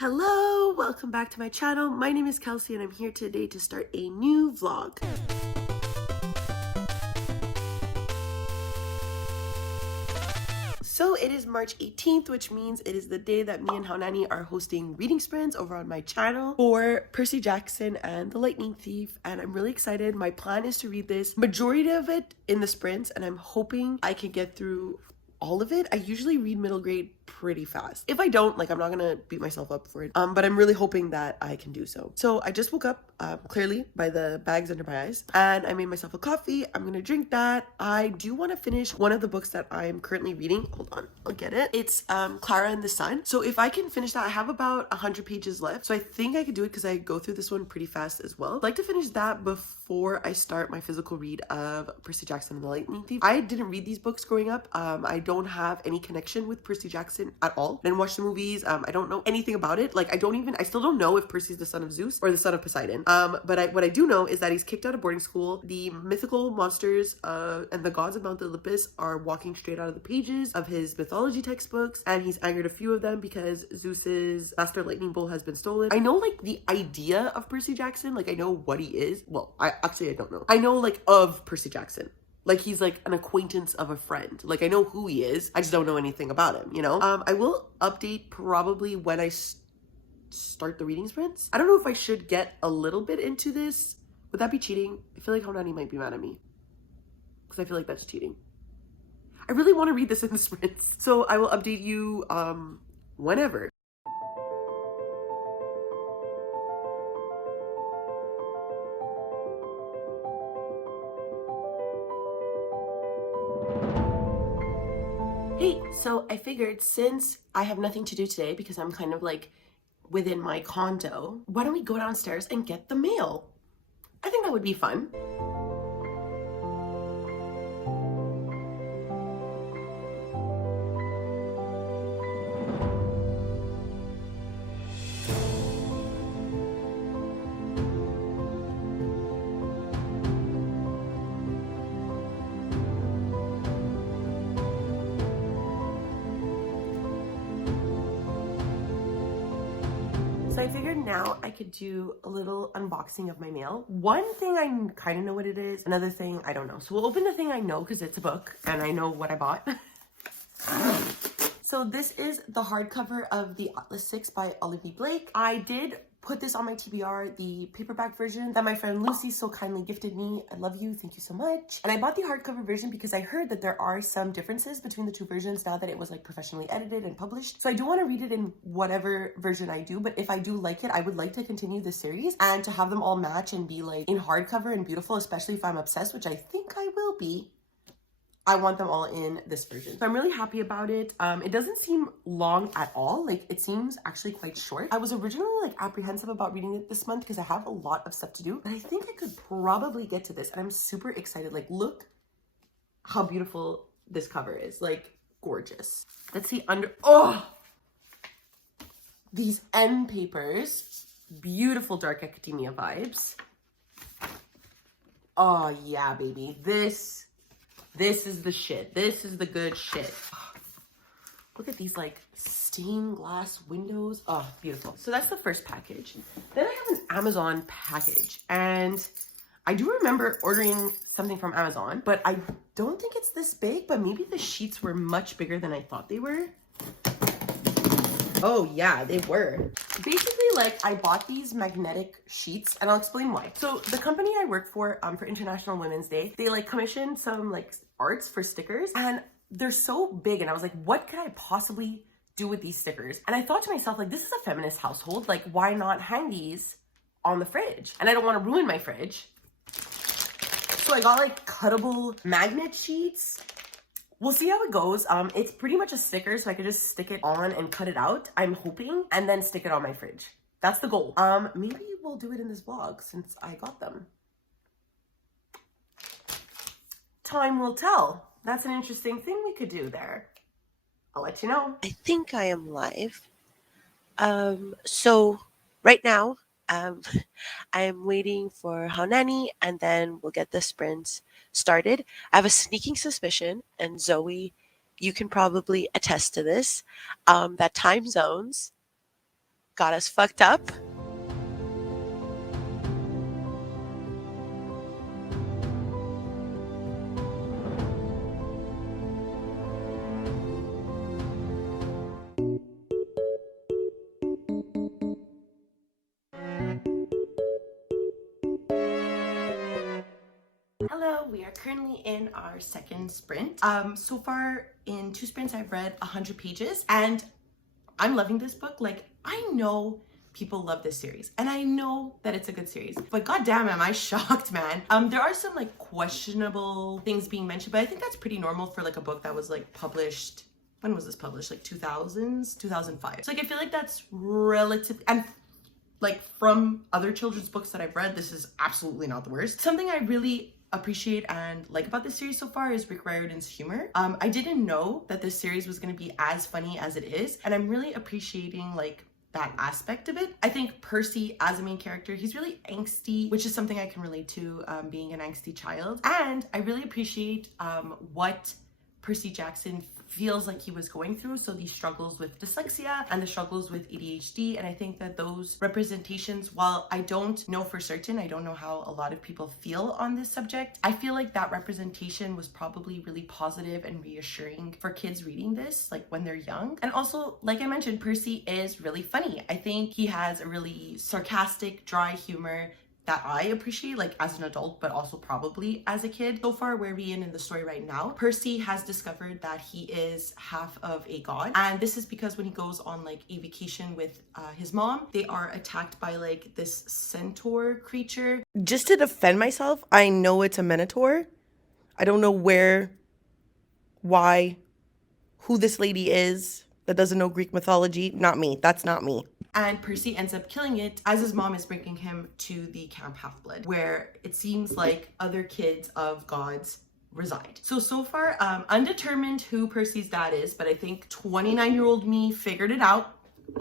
Hello, welcome back to my channel. My name is Kelsey and I'm here today to start a new vlog. So it is March 18th, which means it is the day that me and Haunani are hosting reading sprints over on my channel for Percy Jackson and the Lightning Thief, and I'm really excited. My plan is to read this, majority of it in the sprints, and I'm hoping I can get through all of it. I usually read middle grade pretty fast. If I don't, like, I'm not gonna beat myself up for it, but I'm really hoping that I can do so. So I just woke up, clearly by the bags under my eyes, and I made myself a coffee. I'm gonna drink that. I do want to finish one of the books that I'm currently reading. Hold on, I'll get it. It's Clara and the Sun. So if I can finish that, I have about 100 pages left, so I think I could do it because I go through this one pretty fast as well. I'd like to finish that before I start my physical read of Percy Jackson and the Lightning Thief. I didn't read these books growing up. I don't have any connection with Percy Jackson at all. I didn't watch the movies. I don't know anything about it. Like, I still don't know if Percy's the son of Zeus or the son of Poseidon. But what I do know is that he's kicked out of boarding school. The mythical monsters and the gods of Mount Olympus are walking straight out of the pages of his mythology textbooks, and he's angered a few of them because Zeus's master lightning bolt has been stolen. I know, like, the idea of Percy Jackson. Like, I know what he is. Well, I don't know. I know, like, of Percy Jackson. Like, he's like an acquaintance of a friend. Like, I know who he is. I just don't know anything about him, you know? I will update probably when I start the reading sprints. I don't know if I should get a little bit into this. Would that be cheating? I feel like Haunani might be mad at me because I feel like that's cheating. I really want to read this in the sprints. So I will update you whenever. Hey, so I figured since I have nothing to do today because I'm kind of like within my condo, why don't we go downstairs and get the mail? I think that would be fun. So I figured now I could do a little unboxing of my mail. One thing I kind of know what it is, another thing I don't know. So we'll open the thing I know because it's a book and I know what I bought. So this is the hardcover of The Atlas 6 by Olivia Blake. I did put this on my TBR, the paperback version that my friend Lucy so kindly gifted me. I love you, thank you so much. And I bought the hardcover version because I heard that there are some differences between the two versions now that it was like professionally edited and published. So I do want to read it in whatever version I do, but if I do like it, I would like to continue the series and to have them all match and be like in hardcover and beautiful, especially if I'm obsessed, which I think I will be. I want them all in this version. So I'm really happy about it. It doesn't seem long at all. Like, it seems actually quite short. I was originally like apprehensive about reading it this month because I have a lot of stuff to do, but I think I could probably get to this and I'm super excited. Like, look how beautiful this cover is. Like, gorgeous. Let's see under, oh, these end papers, beautiful dark academia vibes. Oh yeah, baby. This is the shit. This is the good shit. Oh, look at these like stained glass windows. Oh, beautiful. So that's the first package. Then I have an Amazon package. And I do remember ordering something from Amazon, but I don't think it's this big, but maybe the sheets were much bigger than I thought they were. Oh yeah, they were. Basically, like, I bought these magnetic sheets and I'll explain why. So the company I work for International Women's Day, they like commissioned some like arts for stickers and they're so big. And I was like, what could I possibly do with these stickers? And I thought to myself, like, this is a feminist household. Like, why not hang these on the fridge? And I don't want to ruin my fridge. So I got like cuttable magnet sheets. We'll see how it goes. It's pretty much a sticker, so I could just stick it on and cut it out, I'm hoping, and then stick it on my fridge. That's the goal. Maybe we'll do it in this vlog since I got them. Time will tell. That's an interesting thing we could do there. I'll let you know. I think I am live. So right now, I am waiting for Haunani and then we'll get the sprints started. I have a sneaking suspicion, and Zoe, you can probably attest to this, that time zones got us fucked up. Hello, we are currently in our second sprint. So far in 2 sprints, I've read 100 pages and I'm loving this book. Like, I know people love this series and I know that it's a good series, but goddamn am I shocked, man. There are some like questionable things being mentioned, but I think that's pretty normal for like a book that was like published. When was this published? Like 2000s, 2005. So like I feel like that's relative, and like from other children's books that I've read, this is absolutely not the worst. Something I really appreciate and like about this series so far is Rick Riordan's humor. I didn't know that this series was going to be as funny as it is, and I'm really appreciating like that aspect of it. I think Percy as a main character, he's really angsty, which is something I can relate to, being an angsty child. And I really appreciate what Percy Jackson feels like he was going through. So these struggles with dyslexia and the struggles with ADHD. And I think that those representations, while I don't know for certain, I don't know how a lot of people feel on this subject, I feel like that representation was probably really positive and reassuring for kids reading this, like when they're young. And also, like I mentioned, Percy is really funny. I think he has a really sarcastic, dry humor that I appreciate, like as an adult, but also probably as a kid. So far, where we in the story right now, Percy has discovered that he is half of a god. And this is because when he goes on like a vacation with his mom, they are attacked by like this centaur creature. Just to defend myself, I know it's a minotaur. I don't know where, why, who this lady is that doesn't know Greek mythology. Not me. That's not me. And Percy ends up killing it as his mom is bringing him to the Camp Half-Blood, where it seems like other kids of gods reside. So far, undetermined who Percy's dad is, but I think 29-year-old me figured it out.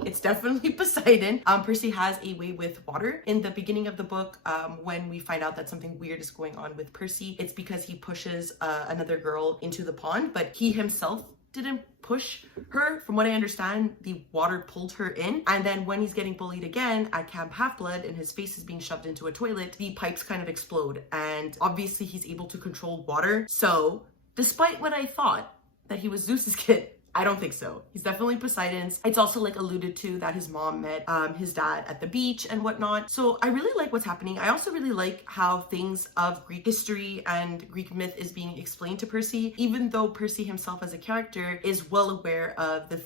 It's definitely Poseidon. Percy has a way with water. In the beginning of the book, when we find out that something weird is going on with Percy, it's because he pushes another girl into the pond, but he himself didn't push her. From what I understand, the water pulled her in. And then when he's getting bullied again at Camp Half-Blood and his face is being shoved into a toilet, the pipes kind of explode. And obviously he's able to control water. So despite what I thought that he was Zeus's kid, I don't think so. He's definitely Poseidon's. It's also like alluded to that his mom met his dad at the beach and whatnot. So I really like what's happening. I also really like how things of Greek history and Greek myth is being explained to Percy, even though Percy himself as a character is well aware of the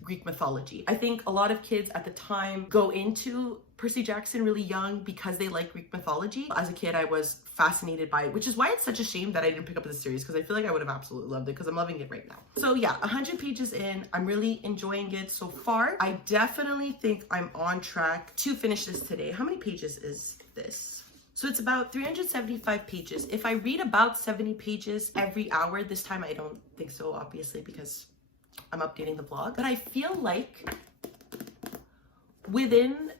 Greek mythology. I think a lot of kids at the time go into Percy Jackson really young because they like Greek mythology. As a kid, I was fascinated by it, which is why it's such a shame that I didn't pick up the series, because I feel like I would have absolutely loved it, because I'm loving it right now. So yeah, 100 pages in, I'm really enjoying it so far. I definitely think I'm on track to finish this today. How many pages is this? So it's about 375 pages. If I read about 70 pages every hour, this time I don't think so, obviously, because I'm updating the vlog. But I feel like within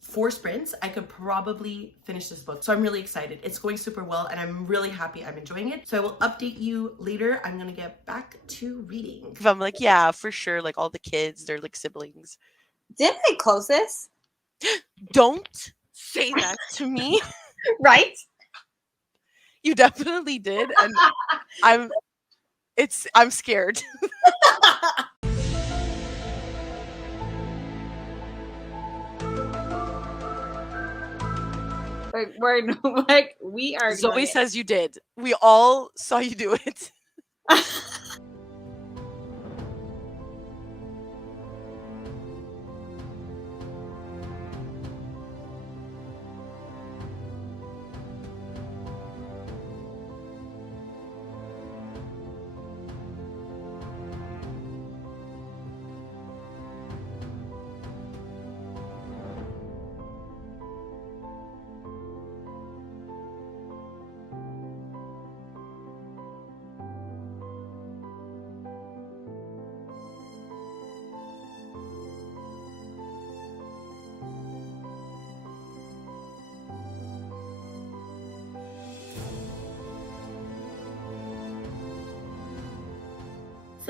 4 sprints, I could probably finish this book. So I'm really excited. It's going super well and I'm really happy I'm enjoying it. So I will update you later. I'm gonna get back to reading. I'm like, yeah, for sure. Like all the kids, they're like siblings. Didn't I close this? Don't say that to me. Right? You definitely did. And I'm scared. We're like, we are. Zoe says you did. We all saw you do it.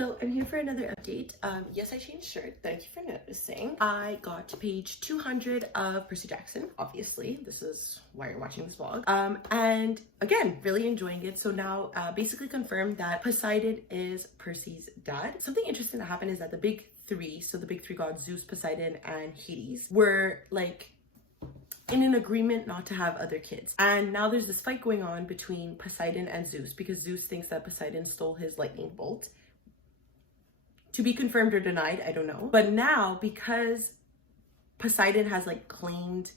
So I'm here for another update. Yes, I changed shirt. Thank you for noticing. I got to page 200 of Percy Jackson. Obviously, this is why you're watching this vlog. And again, really enjoying it. So now basically confirmed that Poseidon is Percy's dad. Something interesting that happened is that the big three, so the big three gods, Zeus, Poseidon, and Hades, were like in an agreement not to have other kids. And now there's this fight going on between Poseidon and Zeus because Zeus thinks that Poseidon stole his lightning bolt. To be confirmed or denied, I don't know. But now, because Poseidon has like claimed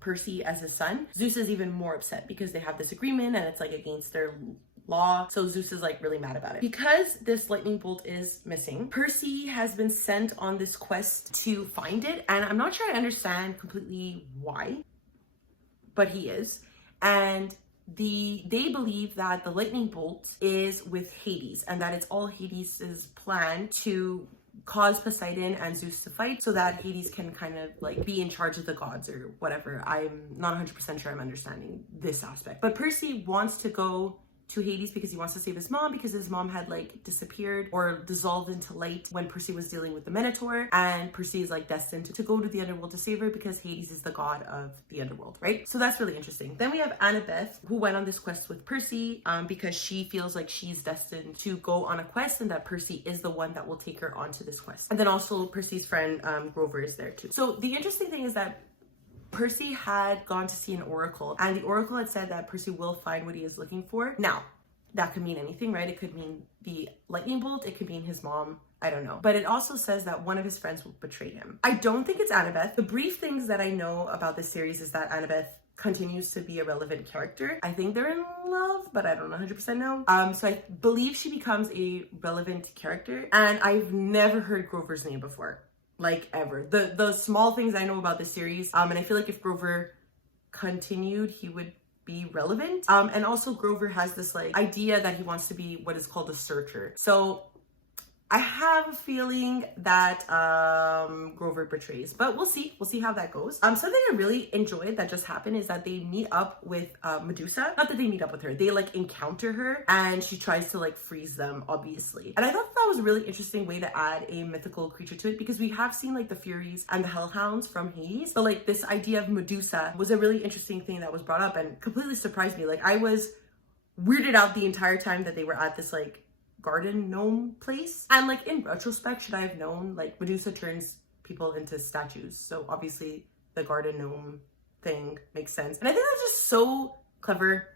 Percy as his son, Zeus is even more upset because they have this agreement and it's like against their law. So Zeus is like really mad about it. Because this lightning bolt is missing, Percy has been sent on this quest to find it. And I'm not sure I understand completely why, but he is. And they believe that the lightning bolt is with Hades and that it's all Hades's plan to cause Poseidon and Zeus to fight so that Hades can kind of like be in charge of the gods or whatever. I'm not 100% sure I'm understanding this aspect. But Percy wants to go to Hades because he wants to save his mom, because his mom had like disappeared or dissolved into light when Percy was dealing with the Minotaur, and Percy is like destined to go to the underworld to save her because Hades is the god of the underworld, right? So that's really interesting. Then we have Annabeth, who went on this quest with Percy because she feels like she's destined to go on a quest and that Percy is the one that will take her onto this quest. And then also Percy's friend Grover is there too. So the interesting thing is that Percy had gone to see an oracle, and the oracle had said that Percy will find what he is looking for. Now, that could mean anything, right? It could mean the lightning bolt, it could mean his mom, I don't know. But it also says that one of his friends will betray him. I don't think it's Annabeth. The brief things that I know about this series is that Annabeth continues to be a relevant character. I think they're in love, but I don't 100% know. So I believe she becomes a relevant character, and I've never heard Grover's name before. Like ever. The small things I know about this series, and I feel like if Grover continued, he would be relevant. And also Grover has this like idea that he wants to be what is called a searcher. So I have a feeling that Grover betrays, but we'll see how that goes. Something I really enjoyed that just happened is that they meet up with Medusa. Not that they meet up with her, they like encounter her and she tries to like freeze them, obviously. And I thought that was a really interesting way to add a mythical creature to it, because we have seen like the Furies and the Hellhounds from Hades, but like this idea of Medusa was a really interesting thing that was brought up and completely surprised me. Like I was weirded out the entire time that they were at this like garden gnome place. And like in retrospect, should I have known, like Medusa turns people into statues, so obviously the garden gnome thing makes sense. And I think that's just so clever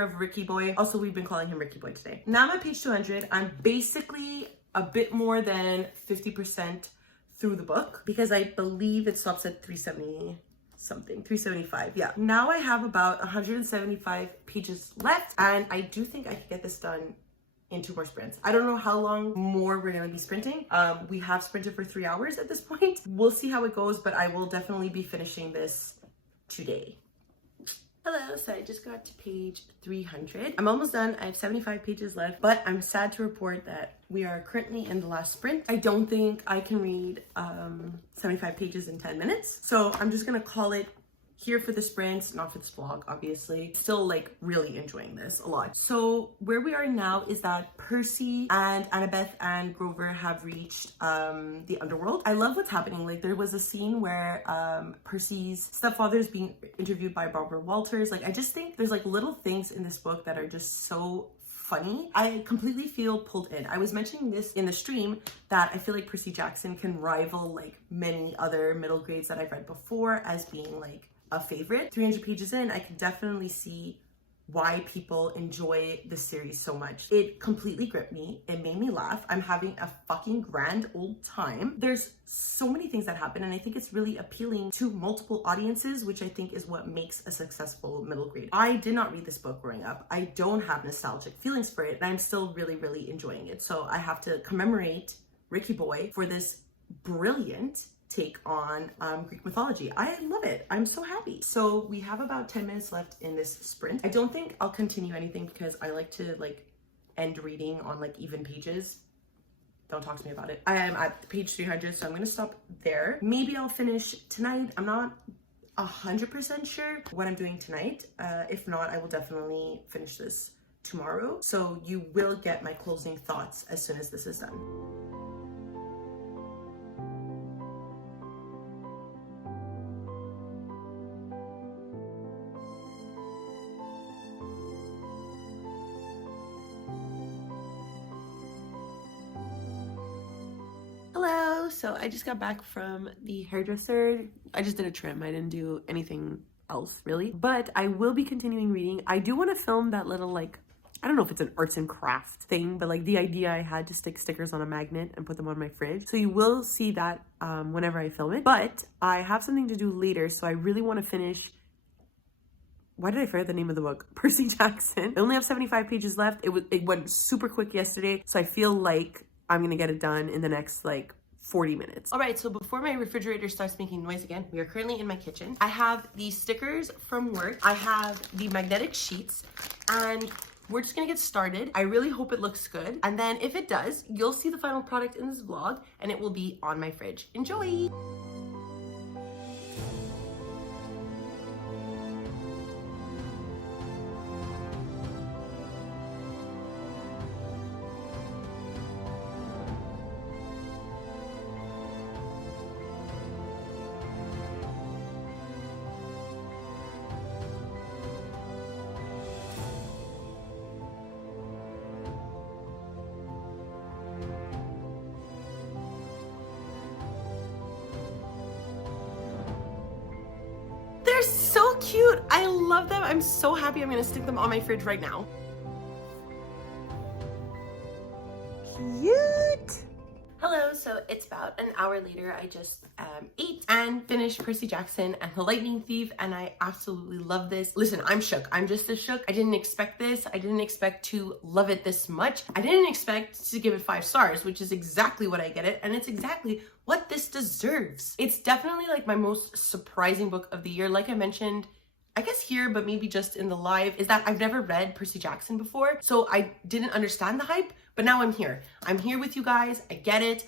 of Ricky Boy. Also, we've been calling him Ricky Boy today. Now I'm at page 200. I'm basically a bit more than 50% through the book because I believe it stops at 370 something, 375. Yeah, now I have about 175 pages left, and I do think I can get this done in 2 more sprints. I don't know how long more we're gonna be sprinting. We have sprinted for 3 hours at this point. We'll see how it goes, but I will definitely be finishing this today. Hello, so I just got to page 300. I'm almost done. I have 75 pages left, but I'm sad to report that we are currently in the last sprint. I don't think I can read 75 pages in 10 minutes. So I'm just gonna call it here for the sprints, not for this vlog, obviously. Still like really enjoying this a lot. So where we are now is that Percy and Annabeth and Grover have reached the underworld. I love what's happening. Like there was a scene where Percy's stepfather is being interviewed by Barbara Walters. Like I just think there's like little things in this book that are just so funny. I completely feel pulled in. I was mentioning this in the stream that I feel like Percy Jackson can rival like many other middle grades that I've read before as being like a favorite. 300 pages in, I can definitely see why people enjoy this series so much. It completely gripped me. It made me laugh. I'm having a fucking grand old time. There's so many things that happen, and I think it's really appealing to multiple audiences, which I think is what makes a successful middle grade. I did not read this book growing up. I don't have nostalgic feelings for it, and I'm still really, really enjoying it. So I have to commemorate Ricky Boy for this brilliant take on Greek mythology. I love it. I'm so happy. So we have about 10 minutes left in this sprint. I don't think I'll continue anything because I like to like end reading on like even pages. Don't talk to me about it. I am at page 300, so I'm gonna stop there. Maybe I'll finish tonight. I'm not 100% sure what I'm doing tonight. If not, I will definitely finish this tomorrow. So you will get my closing thoughts as soon as this is done. Hello, so I just got back from the hairdresser. I just did a trim. I didn't do anything else really, but I will be continuing reading. I do want to film that little, like, I don't know if it's an arts and craft thing, but like the idea I had to stick stickers on a magnet and put them on my fridge. So you will see that whenever I film it, but I have something to do later. So I really want to finish, why did I forget the name of the book? Percy Jackson. I only have 75 pages left. It went super quick yesterday. So I feel like I'm gonna get it done in the next like 40 minutes. All right, so before my refrigerator starts making noise again, we are currently in my kitchen. I have these stickers from work. I have the magnetic sheets, and we're just gonna get started. I really hope it looks good. And then if it does, you'll see the final product in this vlog, and it will be on my fridge. Enjoy! They're so cute. I love them. I'm so happy. I'm gonna stick them on my fridge right now. Cute. Hello, so it's about an hour later. I just ate and finished Percy Jackson and the Lightning Thief, and I absolutely love this. Listen, I'm shook. I'm just as shook. I didn't expect this. I didn't expect to love it this much. I didn't expect to give it 5 stars, which is exactly what I get it, and it's exactly what this deserves. It's definitely like my most surprising book of the year. Like I mentioned, I guess here, but maybe just in the live, is that I've never read Percy Jackson before, so I didn't understand the hype, but now I'm here. I'm here with you guys. I get it.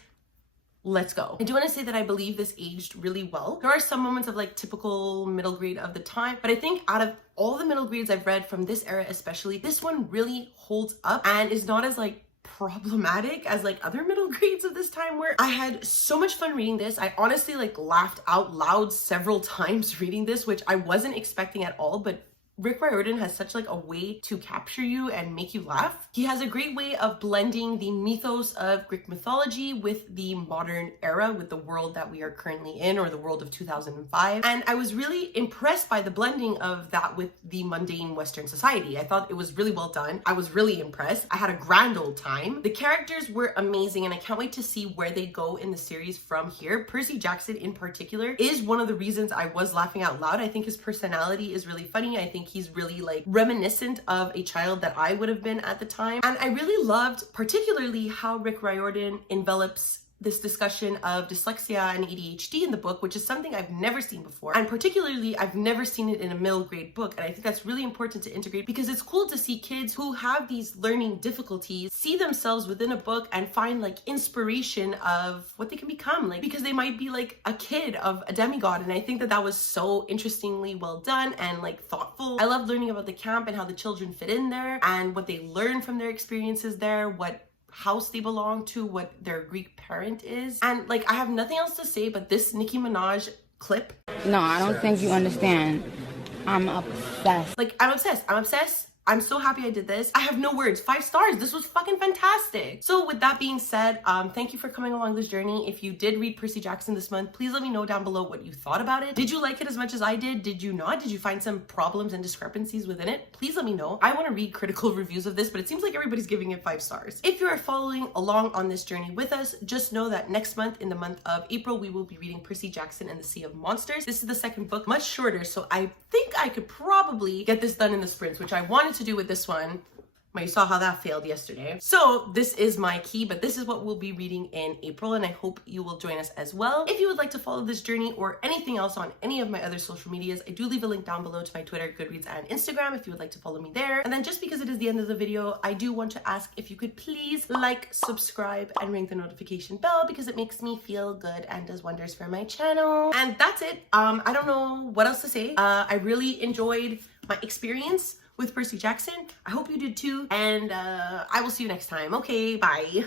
Let's go. I do want to say that I believe this aged really well. There are some moments of like typical middle grade of the time, but I think out of all the middle grades I've read from this era especially, this one really holds up and is not as like problematic as like other middle grades of this time, where I had so much fun reading this. I honestly like laughed out loud several times reading this, which I wasn't expecting at all, but Rick Riordan has such like a way to capture you and make you laugh. He has a great way of blending the mythos of Greek mythology with the modern era, with the world that we are currently in, or the world of 2005. And I was really impressed by the blending of that with the mundane Western society. I thought it was really well done. I was really impressed. I had a grand old time. The characters were amazing, and I can't wait to see where they go in the series from here. Percy Jackson in particular is one of the reasons I was laughing out loud. I think his personality is really funny. I think he's really like reminiscent of a child that I would have been at the time. And I really loved particularly how Rick Riordan envelops this discussion of dyslexia and ADHD in the book, which is something I've never seen before. And particularly, I've never seen it in a middle grade book. And I think that's really important to integrate, because it's cool to see kids who have these learning difficulties see themselves within a book and find like inspiration of what they can become, like, because they might be like a kid of a demigod. And I think that that was so interestingly well done and like thoughtful. I love learning about the camp and how the children fit in there and what they learn from their experiences there, what house they belong to, what their Greek parent is. And like, I have nothing else to say, but this Nicki Minaj clip. No, I don't think you understand. I'm obsessed. Like, I'm obsessed. I'm obsessed. I'm so happy I did this. I have no words. 5 stars. This was fucking fantastic. So with that being said, thank you for coming along this journey. If you did read Percy Jackson this month, please let me know down below what you thought about it. Did you like it as much as I did? Did you not? Did you find some problems and discrepancies within it? Please let me know. I want to read critical reviews of this, but it seems like everybody's giving it 5 stars. If you are following along on this journey with us, just know that next month, in the month of April, we will be reading Percy Jackson and the Sea of Monsters. This is the second book, much shorter, so I think I could probably get this done in the sprints, which I wanted to do with this one. Well, you saw how that failed yesterday. So this is my key, but this is what we'll be reading in April, and I hope you will join us as well. If you would like to follow this journey or anything else on any of my other social medias, I do leave a link down below to my Twitter, Goodreads, and Instagram if you would like to follow me there. And then just because it is the end of the video, I do want to ask if you could please like, subscribe, and ring the notification bell, because it makes me feel good and does wonders for my channel. And that's it. I don't know what else to say. I really enjoyed my experience with Percy Jackson. I hope you did too, and I will see you next time. Okay, bye.